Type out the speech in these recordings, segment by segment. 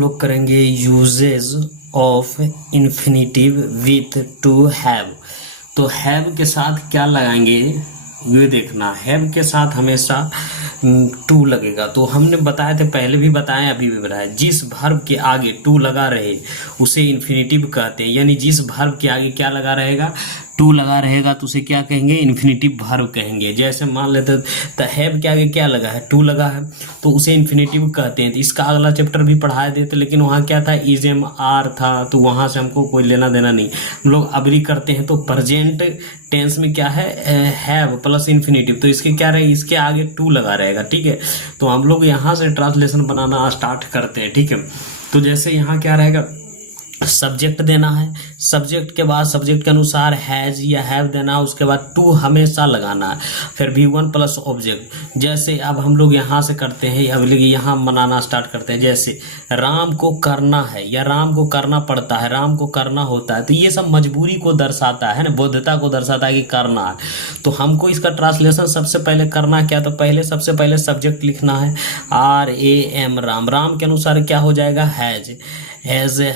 लोग करेंगे usages of infinitive with to have. तो हैव के साथ क्या लगाएंगे ये देखना। हैव के साथ हमेशा टू लगेगा। तो हमने बताए थे, पहले भी बताए अभी भी बताया, जिस वर्ब के आगे टू लगा रहे उसे इन्फिनिटिव कहते हैं। यानी जिस वर्ब के आगे क्या लगा रहेगा, टू लगा रहेगा, तो उसे क्या कहेंगे, इन्फिनिटिव वर्ब कहेंगे। जैसे मान लेते तो हैव के आगे क्या लगा है, टू लगा है, तो उसे इन्फिनिटिव कहते हैं। तो इसका अगला चैप्टर भी पढ़ा देते, लेकिन वहाँ क्या था, इज एम आर था, तो वहाँ से हमको कोई लेना देना नहीं। हम लोग अभी करते हैं तो प्रेजेंट टेंस में क्या है, हैव प्लस इन्फिनिटिव, तो इसके क्या रहेगा, इसके आगे टू लगा रहेगा। ठीक है, तो हम लोग यहाँ से ट्रांसलेशन बनाना स्टार्ट करते हैं। ठीक है, तो जैसे यहाँ क्या रहेगा, सब्जेक्ट देना है, सब्जेक्ट के बाद सब्जेक्ट के अनुसार हैज या हैव देना है, उसके बाद टू हमेशा लगाना है, फिर V1 प्लस ऑब्जेक्ट। जैसे अब हम लोग यहाँ से करते हैं, अब यहाँ बनाना स्टार्ट करते हैं। जैसे राम को करना है या राम को करना पड़ता है, राम को करना होता है, तो ये सब मजबूरी को दर्शाता है ना, बौद्धता को दर्शाता है कि करना है। तो हमको इसका ट्रांसलेशन सबसे पहले करना क्या, तो पहले सबसे पहले सब्जेक्ट लिखना है RAM, राम। राम के अनुसार क्या हो जाएगा, हैज,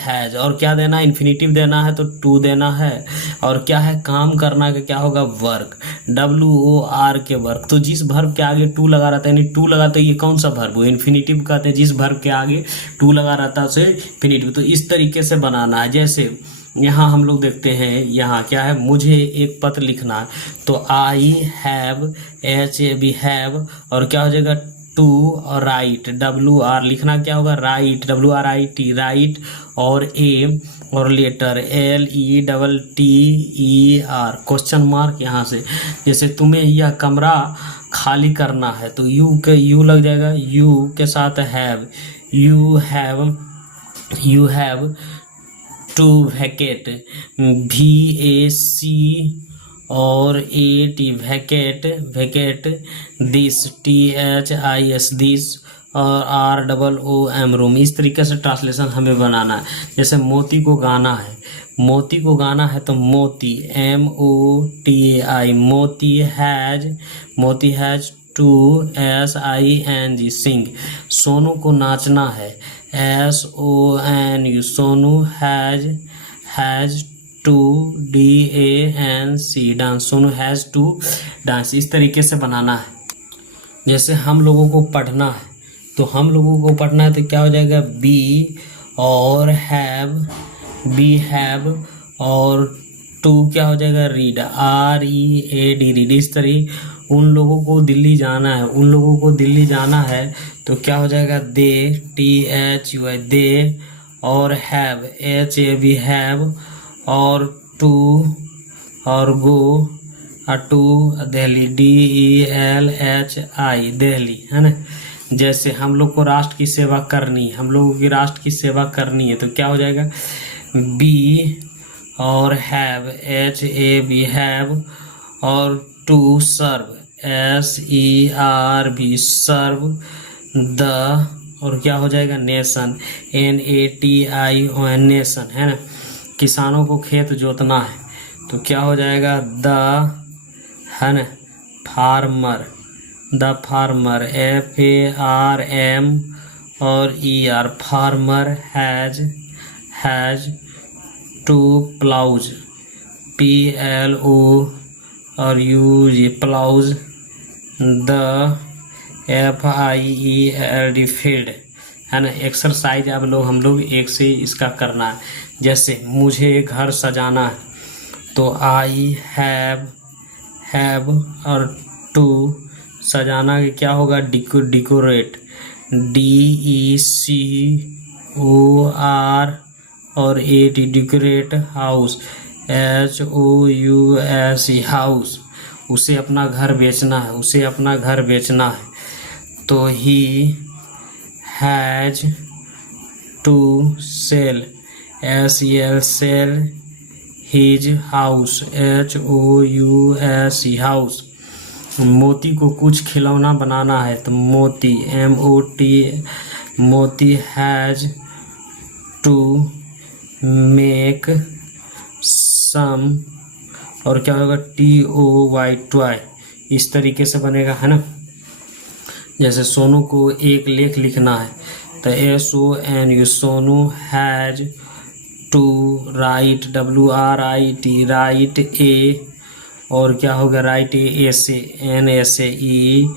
हैज, और क्या देना है, इन्फिनिटिव देना है तो टू देना है, और क्या है, काम करना का क्या होगा, वर्क, WOR के वर्क। तो जिस वर्ब के आगे टू लगा रहता है, यानी टू लगा, तो ये कौन सा वर्ब है, इन्फिनिटिव कहते हैं। जिस वर्ब के आगे टू लगा रहता है उसे इन्फिनिटिव। तो इस तरीके से बनाना है। जैसे यहाँ हम लोग देखते हैं, यहाँ क्या है, मुझे एक पत्र लिखना है, तो I have, HAV हैव, और क्या हो जाएगा, टू, और राइट, WR लिखना क्या होगा, राइट, WRIT राइट, और A, और लेटर LETTER, क्वेश्चन मार्क यहाँ से। जैसे तुम्हें यह कमरा खाली करना है, तो यू लग जाएगा, यू के साथ have, you have to vacate, VAC और AT vacate this, THIS this, और ROOM रूम। इस तरीके से ट्रांसलेशन हमें बनाना है। जैसे मोती को गाना है, मोती को गाना है तो Moti, MOTI, Moti has to, SING sing. Sonu को नाचना है, SONU, Sonu has to, DANCE dance, Sonu has to dance. इस तरीके से बनाना है। जैसे हम लोगों को पढ़ना है, तो हम लोगों को पढ़ना है तो क्या हो जाएगा, बी, और हैव, और टू क्या हो जाएगा, रीड, READ रीड। इस तरह उन लोगों को दिल्ली जाना है, उन लोगों को दिल्ली जाना है, तो क्या हो जाएगा, दे, THUI दे, और हैव, HAV हैव, और टू, और गो, टू दिल्ली, DELHI दिल्ली, है ना। जैसे हम लोग को राष्ट्र की सेवा करनी, हम लोगों की राष्ट्र की सेवा करनी है, तो क्या हो जाएगा, बी, और हैव, HAV हैव, और to serve, SERV serve, the, और क्या हो जाएगा, नेशन, NATION नेशन, है ना। किसानों को खेत जोतना है, तो क्या हो जाएगा, द, है ना, फार्मर, द फार्मर, FARM और ER farmer has to ploughs, PLO और UG ploughs, the FIELD field, है ना। एक्सरसाइज अब हम लोग एक से इसका करना है। जैसे मुझे घर सजाना है, तो I हैव, और टू सजाना के क्या होगा, डिकोरेट, DECOR और AT decorate house, HOUSE house. उसे अपना घर बेचना है, उसे अपना घर बेचना है, तो he has to sell, SEL sell his house, HOUSE house. Moti को कुछ खिलौना बनाना है, तो मोती, MOT मोती हैज टू मेक सम, और क्या होगा, TOY टॉय। इस तरीके से बनेगा, है ना। जैसे सोनू को एक लेख लिखना है, तो SONU Sonu has to write WRIT write a और क्या होगा राइट ए से NSAE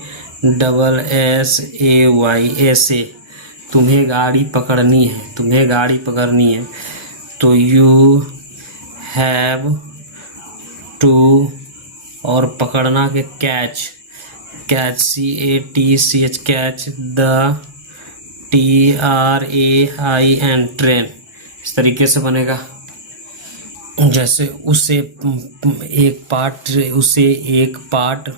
ऐसे तुम्हें गाड़ी पकड़नी है तो यू हैव टू और पकड़ना के catch CATCH catch the TRAIN train. इस तरीके से बनेगा। जैसे उसे एक पार्ट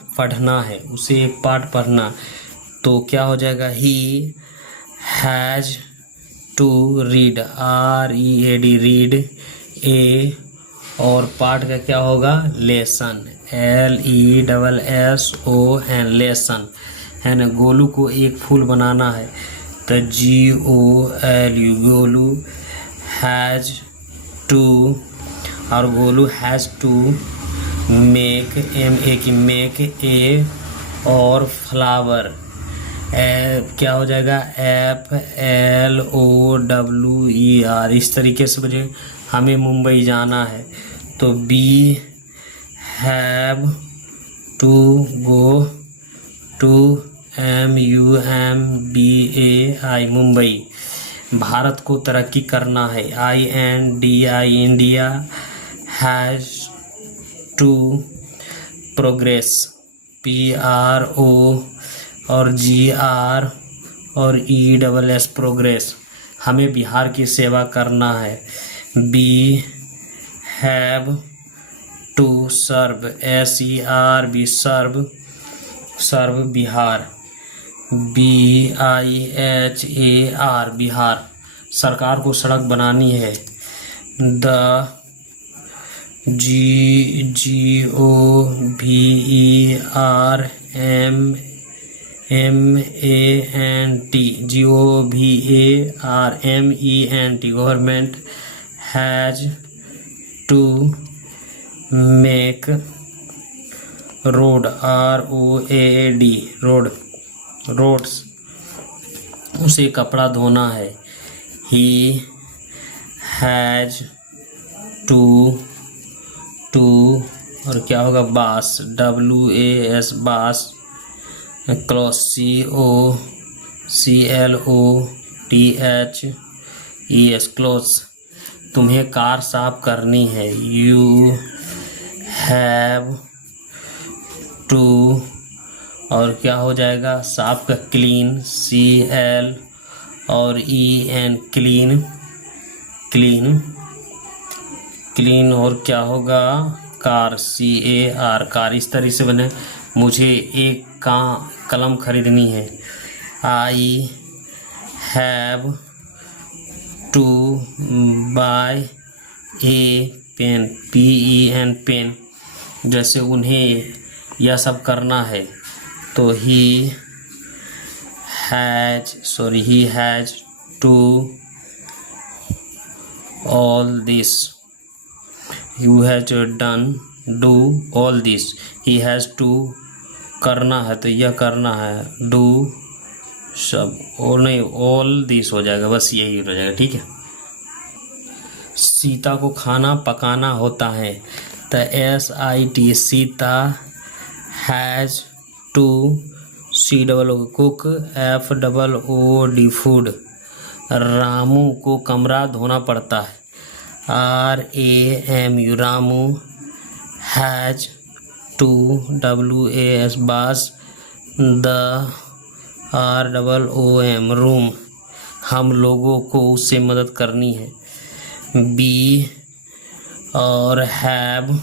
पढ़ना तो क्या हो जाएगा he has to read READ read a और पार्ट का क्या होगा लेसन LESSON लेसन है ना। गोलू को एक फूल बनाना है तो GOLU गोलू हैज टू और Golu has to make make a और फ्लावर क्या हो जाएगा FLOWER। इस तरीके से बजे हमें मुंबई जाना है तो we have to go to MUMBAI Mumbai. Bharat को तरक्की करना है INDI India has to progress PRO और GR और ESS प्रोग्रेस। हमें बिहार की सेवा करना है we have to serve SERV serve Bihar BIHAR Bihar. सरकार को सड़क बनानी है the GOVERNMENT government has to make road ROAD roads. उसे कपड़ा धोना है ही हैज टू और क्या होगा बास WAS बास क्लॉथ CLOTHES क्लॉथ्स। तुम्हें कार साफ करनी है यू हैव टू और क्या हो जाएगा साफ का क्लीन CL और EN क्लीन और क्या होगा कार CAR कार। इस तरह से बने। मुझे एक कलम खरीदनी है I have to buy a pen PEN pen. जैसे उन्हें यह सब करना है तो he has to all this you have to do all this he has to करना है तो यह करना है do सब और नहीं all this हो जाएगा बस यही हो जाएगा ठीक है। सीता को खाना पकाना होता है तो SIT Sita has to COOK FOOD food. Ramu को कमरा धोना पड़ता है RAMU Ramu has to WAS wash the ROOM room. हम लोगों को उससे मदद करनी है बी और have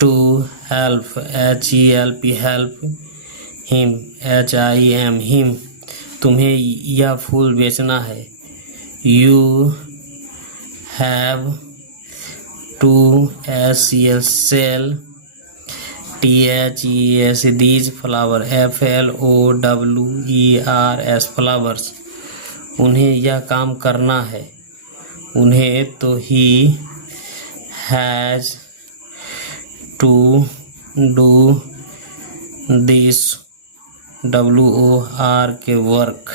to help HELP help him HIM him. तुम्हें यह फूल बेचना है you have to SEL sell THES these flower FLOWERS flowers. उन्हें यह काम करना है उन्हें तो he has to do this WOR के वर्क।